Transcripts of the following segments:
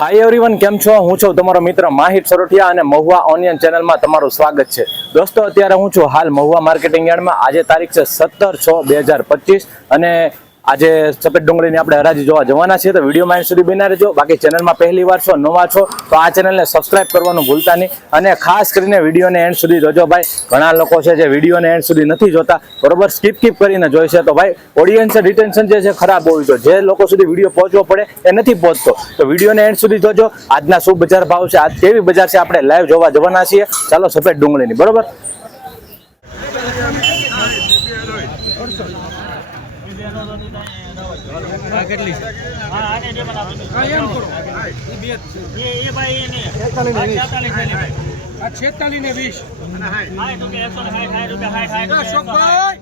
Hi everyone કેમ છો? હું છું તમારો મિત્ર માહિત સરોઠિયા અને મહુવા ઓનિયન ચેનલમાં તમારું સ્વાગત છે. દોસ્તો, અત્યારે હું છું હાલ મહુવા માર્કેટિંગ યાર્ડમાં. આજે તારીખ છે સત્તર છ, બે હજાર પચીસ અને આજે સફેદ ડુંગળીની આપણે હરાજી જોવા જવાના છીએ, તો વીડિયો એન્ડ સુધી બના રહેજો. બાકી ચેનલમાં પહેલી વાર છો, નવા છો, તો આ ચેનલને સબસ્ક્રાઇબ કરવાનું ભૂલતા નહીં. અને ખાસ કરીને વિડીયોને એન્ડ સુધી જોજો ભાઈ. ઘણા લોકો છે જે વિડીયોને એન્ડ સુધી નથી જોતા, બરોબર સ્કીપ કીપ કરીને જોઈ છે તો ભાઈ ઓડિયન્સ રિટેન્શન જે છે ખરાબ હોવી જોઈએ. જે લોકો સુધી વીડિયો પહોંચવો પડે, એ નથી પહોંચતો. તો વિડીયોને એન્ડ સુધી જોજો. આજના શું બજાર ભાવ છે, આજ કેવી બજાર છે આપણે લાઈવ જોવા જવાના છીએ. ચાલો, સફેદ ડુંગળીની, બરોબર? આ ને કરીને કરીને નાખો પૂરું બે ત્રણસો ત્રણસો બરાબર બે તેની હાથ મારે આગલે છાસઠ ઓગણસાઠ રૂપિયા ભાઈ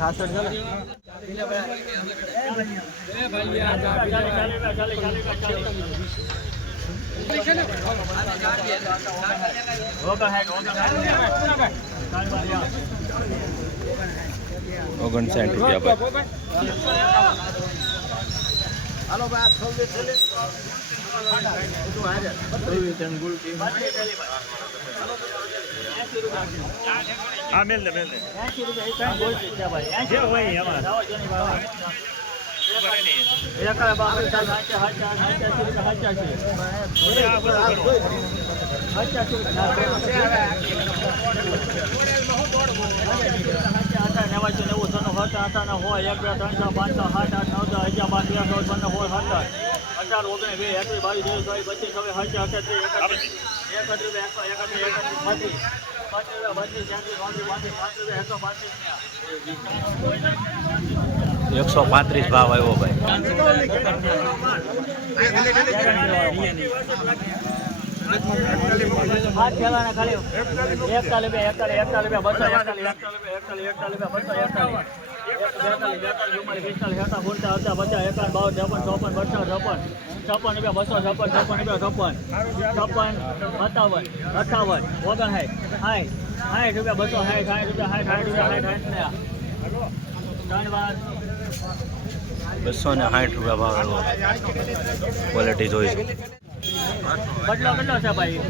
હાચા, હાચા, ઓગણસાઠ રૂપિયા, હાચાસી. હાચાસી રૂપિયા. હાચા, હાચા, નેવાસી, નેવું, સોનું, હતા ને હોય, એક, બે, ત્રણ, ચાર, પાંચ, છ, સાત, આઠ, નવ, દસ, અગિયાર, બાર, તેર, ચૌદ, પંદર, સોળ, સત્તર, અઢાર, ઓગણીસ, વીસ, એકવીસ, બાવીસ, ત્રેવીસ, ચોવીસ, પચીસ, છવ્વીસ, સત્યાવીસ, અઠત્રીસ એકત્રીસ, એકત્રીસ, એકસો, એકત્રીસ, એકત્રીસ, બત્રીસ, બત્રીસ, બત્રીસ, તેત્રીસ, પાંત્રીસ પાંત્રીસ, પાંત્રીસ, એકસો પાંત્રીસ. એકસો પાંત્રીસ ભાવ આવ્યો ભાઈ. છપ્પન રૂપિયા બસો છપ્પન છપ્પન રૂપિયા છપ્પન છપ્પન સત્તાવન અઠાવન ઓગણસાઠ સાઠ સાઠ રૂપિયા બસો સાઠ સાઠ રૂપિયા સાઠ સાઠ રૂપિયા સાઠ સાઠ વાર બસો ને સાઠ રૂપિયા ભાવ ક્વોલિટી જોઈ છે બદલો કેટલો છે ભાઈ.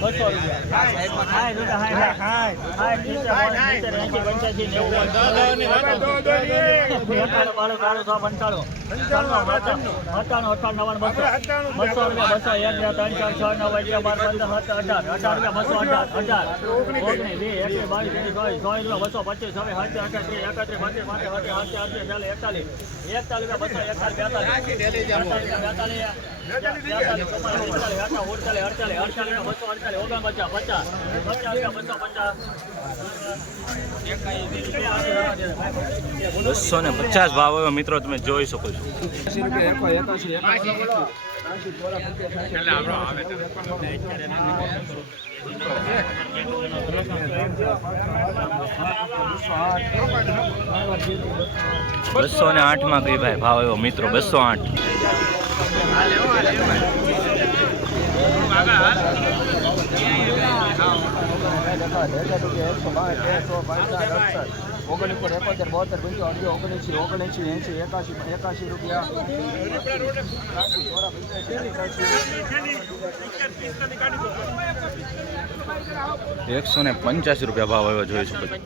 બસો રૂપિયા. પંચાણું, સત્તાણું, અઠ્ઠાણું, અઠ્ઠાણું, નવ્વાણું, બસો. બસો રૂપિયા, બસો, એક, બે, ત્રણ, ચાર, છ, નવ, અગિયાર, બાર, પંદર, અઢાર. અઢાર રૂપિયા, બસો, અઢાર, અઢાર. ઓગણીસ, વીસ, એકવીસ, બાવીસ, ત્રેવીસ, ચોવીસ, ચોવીસ બસો, પચીસ, છવ્વીસ, સત્યાવીસ, અઠ્યાવીસ, એકત્રીસ, બસો, ને પચાસ ભાવ હવે મિત્રો તમે જોઈ શકો છો. રૂપિયા બસો ને આઠમાં કઈ ભાઈ ભાવ એવો મિત્રો બસો આઠ. ઓગણીસો એકોતેર બોતેર પંચોતેર ઓગણીસી ઓગણીસી એંશી એકાશી એકાશી રૂપિયા ચોરા પંચ્યાસી એકસો ને પંચ્યાસી રૂપિયા ભાવ આવ્યો જોઈ શકો છો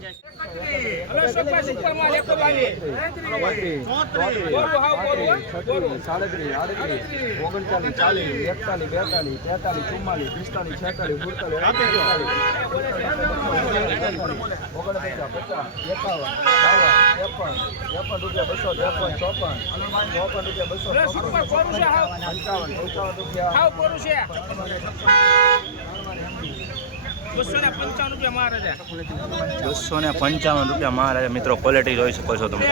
પંચાવન રૂપિયા બસો ને પંચાવન રૂપિયા મહારાજા મિત્રો ક્વોલિટી જોઈ શકો છો. તમે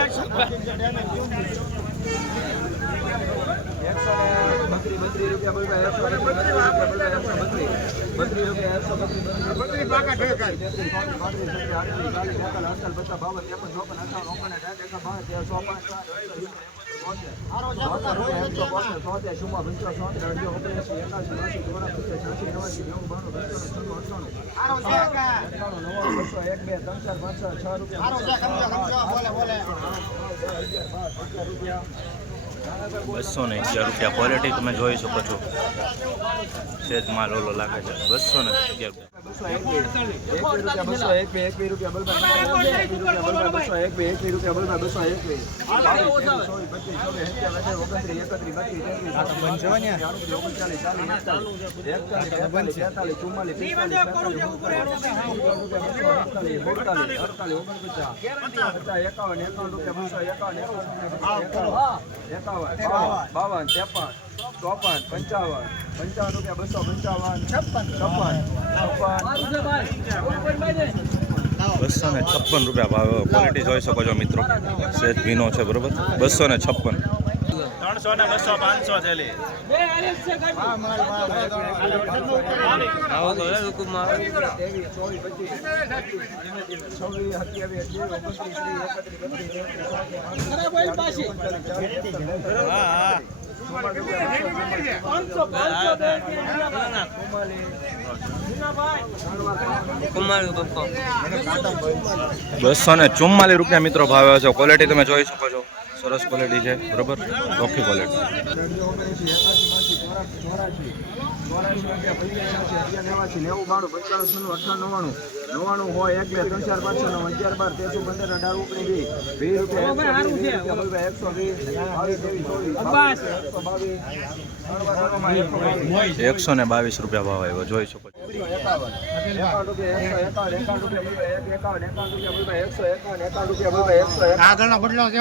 ચોપન અઠાવન ઓગણ સાઠ એકસો બાવન તેર સો પાંચ સાત બોતેર રૂપિયા એકસો બોતેર ચોતેર ચુમ્મા પંચાવન ચોતેર અઢીસો ઓગણએંસી એકાસી એંસી ચોરાસી છ્યાસી નવાસી નેવું બાણું રૂપિયા બસો ને અગિયાર રૂપિયા ક્વોલિટી તમે જોઈ શકો છો સેજ માલ ઓલો લાગે છે બસો ને અગિયાર રૂપિયા એકાવન એકાવન રૂપિયા બસો એકાવન એકાવન બાવન ત્રેપન ચોપન પંચાવન પંચાવન રૂપિયા બસો પંચાવન છપ્પન છપ્પન બસો ને છપ્પન રૂપિયા ભાવ ક્વોલિટી જોઈ શકો છો મિત્રો સેજ ભીનો છે બરોબર બસો ને છપ્પન ત્રણસો ને બસો પાંચસો થેલી બસો ને ચુમ્માલીસ રૂપિયા મિત્રો ભાવે છે. ક્વોલિટી તમે જોઈ શકો છો. સરસ ક્વોલિટી છે બરોબર? ચોખ્ખી ક્વોલિટી નવાણું હોય એક બે ત્રણ ચાર પાંચ છ નવ અગિયાર બાર તેરસો પંદર અઢાર ઓગણીસ વીસ રૂપિયા એકસો વીસ બાવીસ એકસો બાવીસ એકસો ને બાવીસ રૂપિયા ભાવ આવ્યો, જોઈ શકો એકાવન એકાવન એકસો એકાવન રૂપિયા એકસો બદલો છે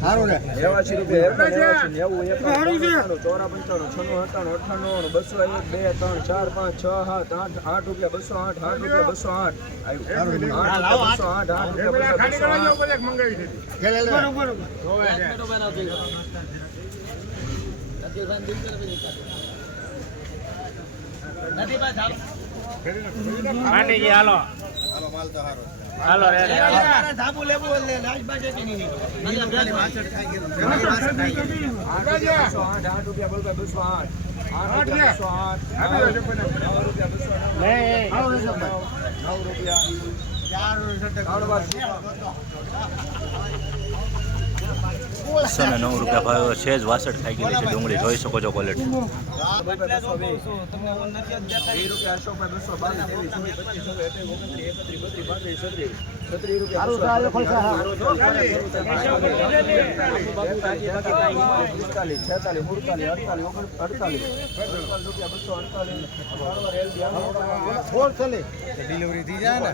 સારું ને. નેવાસી રૂપિયા એકાવન, નેવું એકાવન, એકાવન, ચોરા પંચાણું બસો એક બે ત્રણ ચાર પાંચ છ સાત આઠ આઠ રૂપિયા બસો આઠ આઠ રૂપિયા બસો આઠ. આઠ બસો આઠ આઠ બસો આઠ આઠ રૂપિયા બોલભાઈ બસો આઠ આઠ રૂપિયા. બસો આઠ નવ રૂપિયા. નવ રૂપિયા. બસો નવ રૂપિયા ભાવ છે જ વાસઠ ખાઈ ગયેલી છે, ડુંગળી. જોઈ શકો છો ક્વોલિટી ડિલિવરી થઈ જાય ને?